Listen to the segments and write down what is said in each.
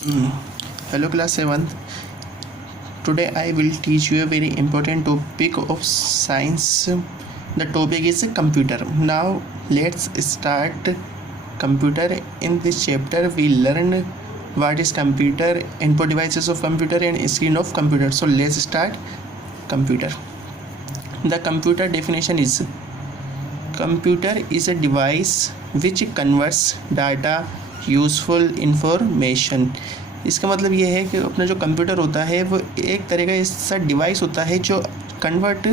Hello class 7th. Today I will teach you a very important topic of science. The topic is computer. Now let's start computer. In this chapter we learn what is computer, input devices of computer and screen of computer. So let's start computer. The computer definition is: computer is a device which converts data useful information. इसका मतलब ये है कि अपना जो computer होता है वो एक तरह का ऐसा डिवाइस होता है जो कन्वर्ट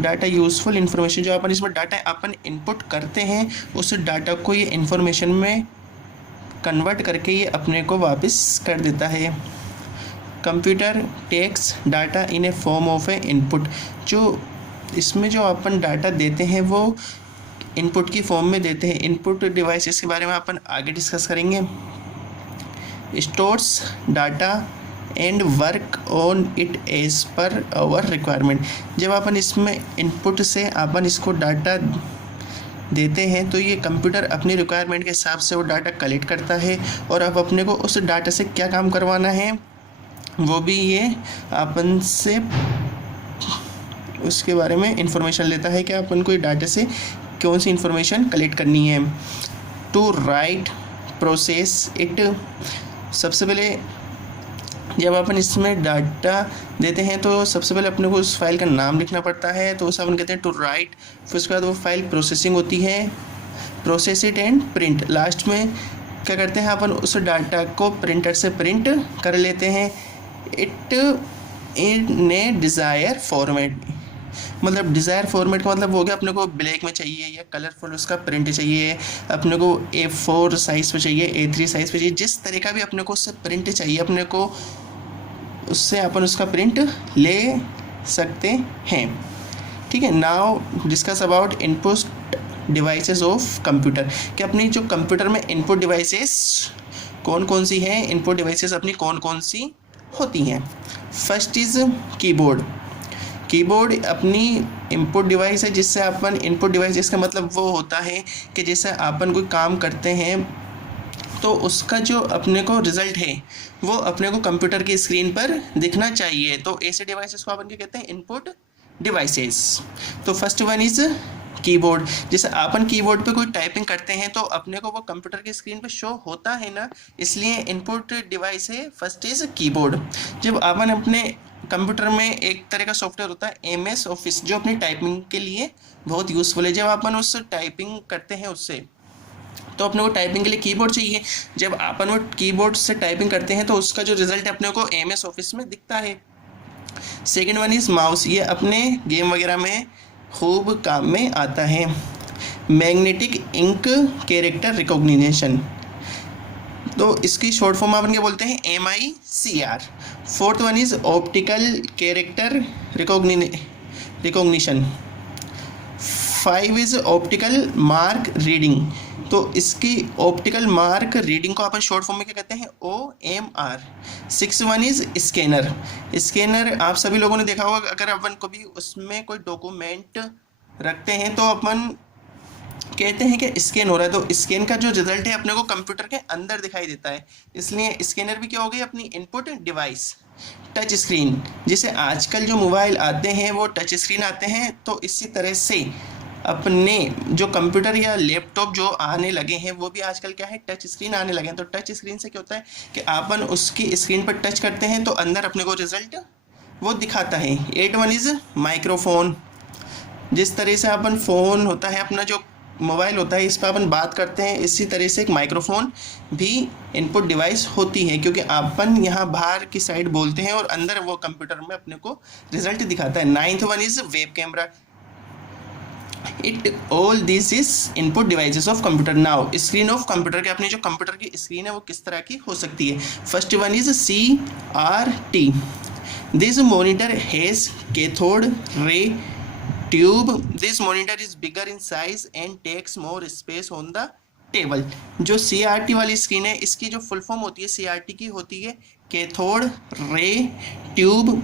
डाटा यूज़फुल इंफॉर्मेशन, जो अपन इसमें डाटा अपन इनपुट करते हैं उस डाटा को ये इंफॉर्मेशन में कन्वर्ट करके ये अपने को वापस कर देता है। Computer takes data in a form of a input. जो इसमें जो अपन डाटा देते हैं वो इनपुट की फॉर्म में देते हैं। इनपुट डिवाइसेस के बारे में अपन आगे डिस्कस करेंगे। Stores data and work on it as per our requirement. जब अपन इसमें इनपुट से अपन इसको डाटा देते हैं तो ये कंप्यूटर अपनी रिक्वायरमेंट के हिसाब से वो डाटा कलेक्ट करता है और अब अपने को उस डाटा से क्या काम करवाना है वो भी ये अपन से उसके बारे में इंफॉर्मेशन लेता है कि अपन को ये डाटा से कौन सी इंफॉर्मेशन कलेक्ट करनी है। To write process it. सबसे पहले जब अपन इसमें डाटा देते हैं तो सबसे पहले अपने को उस फाइल का नाम लिखना पड़ता है, तो उसे अपन कहते हैं टू राइट। फिर उसके बाद वो फाइल प्रोसेसिंग होती है, process it and print. Last में क्या करते हैं अपन उस डाटा को प्रिंटर से प्रिंट कर लेते हैं। It in A desire format. मतलब डिज़ायर फॉर्मेट का मतलब हो गया अपने को ब्लैक में चाहिए या कलरफुल उसका प्रिंट चाहिए, अपने को A4 साइज़ पे चाहिए, A3 साइज़ पे चाहिए, जिस तरह का भी अपने को उससे प्रिंट चाहिए अपने को उससे अपन उसका प्रिंट ले सकते हैं। ठीक है। Now discuss about input devices of computer. कि अपनी जो कंप्यूटर में इनपुट डिवाइसेस कौन कौन सी हैं, इनपुट डिवाइसेस अपनी कौन कौन सी होती हैं। First is keyboard. कीबोर्ड अपनी इनपुट डिवाइस है जिससे अपन इनपुट डिवाइस, जिसका मतलब वो होता है कि जैसे अपन कोई काम करते हैं तो उसका जो अपने को रिज़ल्ट है वो अपने को कंप्यूटर की स्क्रीन पर दिखना चाहिए। तो ऐसे डिवाइसेस को अपन क्या कहते हैं, इनपुट डिवाइसेस। तो फर्स्ट वन इज़ कीबोर्ड। जैसे अपन कीबोर्ड पे कोई टाइपिंग करते हैं तो अपने को वो कंप्यूटर की स्क्रीन पे शो होता है ना, इसलिए इनपुट डिवाइस है फर्स्ट इज़ कीबोर्ड। जब अपन अपने कंप्यूटर में एक तरह का सॉफ्टवेयर होता है MS ऑफिस जो अपनी टाइपिंग के लिए बहुत यूज़फुल है। जब अपन उस टाइपिंग करते हैं उससे तो अपने को टाइपिंग के लिए कीबोर्ड चाहिए। जब अपन वो कीबोर्ड से टाइपिंग करते हैं तो उसका जो रिज़ल्ट है अपने को MS ऑफिस में दिखता है। Second one is mouse. ये अपने गेम वगैरह में खूब काम में आता है। मैग्नेटिक इंक कैरेक्टर रिकॉग्निशन, तो इसकी शॉर्ट फॉर्म अपन क्या बोलते हैं, MICR। Fourth one is optical character recognition. 5 is optical mark reading. तो इसकी ऑप्टिकल मार्क रीडिंग को अपन शॉर्ट फॉर्म में क्या कहते हैं, OMR। 6 one is scanner. Scanner आप सभी लोगों ने देखा होगा, अगर अपन को भी उसमें कोई डॉक्यूमेंट रखते हैं तो अपन कहते हैं कि स्कैन हो रहा है, तो स्कैन का जो रिजल्ट है अपने को कंप्यूटर के अंदर दिखाई देता है, इसलिए स्कैनर भी क्या हो गई अपनी इनपुट डिवाइस। Touch screen. जैसे आजकल जो मोबाइल आते हैं वो टच स्क्रीन आते हैं, तो इसी तरह से अपने जो कंप्यूटर या लैपटॉप जो आने लगे हैं वो भी आजकल क्या है, टच स्क्रीन आने लगे हैं। तो टच स्क्रीन से क्या होता है कि अपन उसकी स्क्रीन पर टच करते हैं तो अंदर अपने को रिजल्ट वो दिखाता है। 8 वन इज़ माइक्रोफोन। जिस तरह से अपन फ़ोन होता है अपना जो मोबाइल होता है इस पर अपन बात करते हैं, इसी तरह से एक माइक्रोफोन भी इनपुट डिवाइस होती है, क्योंकि अपन यहाँ बाहर की साइड बोलते हैं और अंदर वो कंप्यूटर में अपने को रिजल्ट दिखाता है। 9th one is web camera. It all this is input devices of computer. Now screen of computer के अपनी जो कंप्यूटर की स्क्रीन है वो किस तरह की हो सकती है। First one is CRT। This monitor has cathode ray tube. This monitor is bigger in size and takes more space on the table. जो CRT वाली स्क्रीन है इसकी जो फुल फॉर्म होती है CRT की होती है कैथोड रे ट्यूब।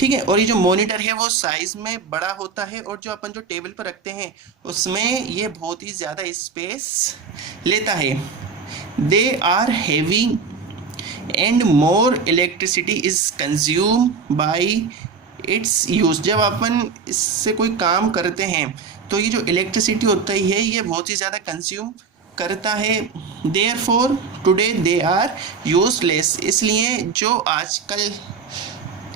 ठीक है। और ये जो मॉनिटर है वो साइज में बड़ा होता है और जो अपन जो टेबल पर रखते हैं उसमें ये बहुत ही ज़्यादा स्पेस लेता है। They are heavy and more electricity is consume by its use. जब अपन इससे कोई काम करते हैं तो ये जो इलेक्ट्रिसिटी होता है ये बहुत ही ज़्यादा कंज्यूम करता है। Therefore today they are useless. इसलिए जो आजकल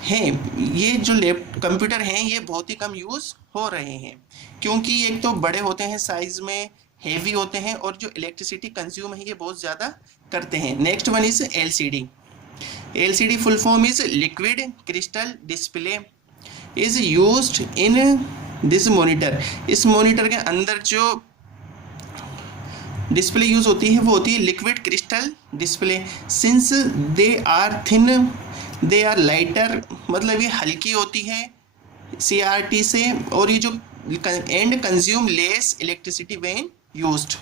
हैं ये जो कंप्यूटर हैं ये बहुत ही कम यूज़ हो रहे हैं, क्योंकि एक तो बड़े होते हैं साइज़ में, हेवी होते हैं, और जो इलेक्ट्रिसिटी कंज्यूम है ये बहुत ज़्यादा करते हैं। Next one is LCD. LCD full form is liquid crystal display, is used in this monitor. इस मॉनिटर के अंदर जो डिस्प्ले यूज होती है वो होती है liquid crystal display. Since they are thin they are lighter, मतलब ये हल्की होती है CRT से, और ये जो and consume less electricity when used.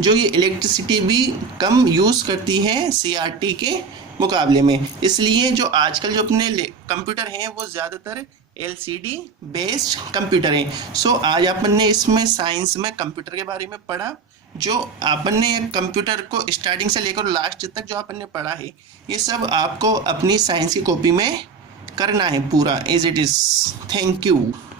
जो ये इलेक्ट्रिसिटी भी कम यूज़ करती है CRT के मुकाबले में। इसलिए जो आजकल जो अपने कंप्यूटर हैं वो ज़्यादातर LCD बेस्ड कंप्यूटर हैं। सो आज अपन ने इसमें साइंस में कंप्यूटर के बारे में पढ़ा। जो अपन ने कंप्यूटर को स्टार्टिंग से लेकर लास्ट तक जो अपन ने पढ़ा है ये सब आपको अपनी साइंस की कॉपी में करना है पूरा as it is. Thank you.